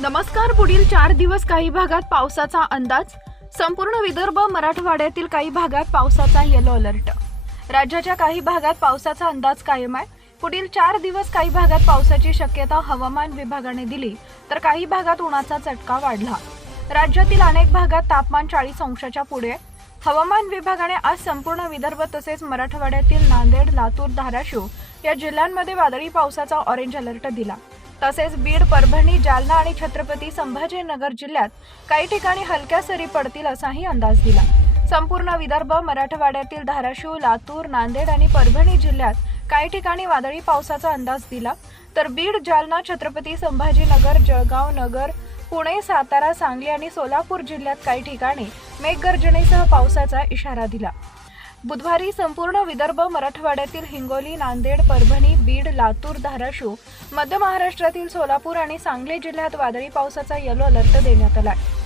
नमस्कार पुढील चार दिवस काही भागात पावसाचा अंदाज. संपूर्ण विदर्भ मराठवाड्यातील काही भागात पावसाचा येलो अलर्ट राज्याच्या काही भागात पावसाचा अंदाज कायम आहे. पुढील चार दिवस काही भागात पावसाची शक्यता हवामान विभागाने दिली तर काही भागात उन्हाचा चटका वाढला. राज्यातील अनेक भागात तापमान चाळीस अंशाच्या पुढे हवामान विभागाने आज संपूर्ण विदर्भ तसेच मराठवाड्यातील नांदेड लातूर धाराशिव या जिल्ह्यांमध्ये वादळी पावसाचा ऑरेंज अलर्ट दिला. तसेच बीड परभणी जालना आणि छत्रपती संभाजीनगर जिल्ह्यात काही ठिकाणी हलक्या सरी पडतील असाही अंदाज दिला. संपूर्ण विदर्भ मराठवाड्यातील धाराशिव लातूर नांदेड आणि परभणी जिल्ह्यात काही ठिकाणी वादळी पावसाचा अंदाज दिला. तर बीड जालना छत्रपती संभाजीनगर जळगाव नगर पुणे सातारा सांगली आणि सोलापूर जिल्ह्यात काही ठिकाणी मेघगर्जनेसह पावसाचा इशारा दिला. बुधवारी संपूर्ण विदर्भ मराठवाड्यातील हिंगोली नांदेड परभणी बीड लातूर धाराशिव मध्य महाराष्ट्रातील सोलापूर आणि सांगली जिल्ह्यात वादळी पावसाचा येलो अलर्ट देण्यात आला आहे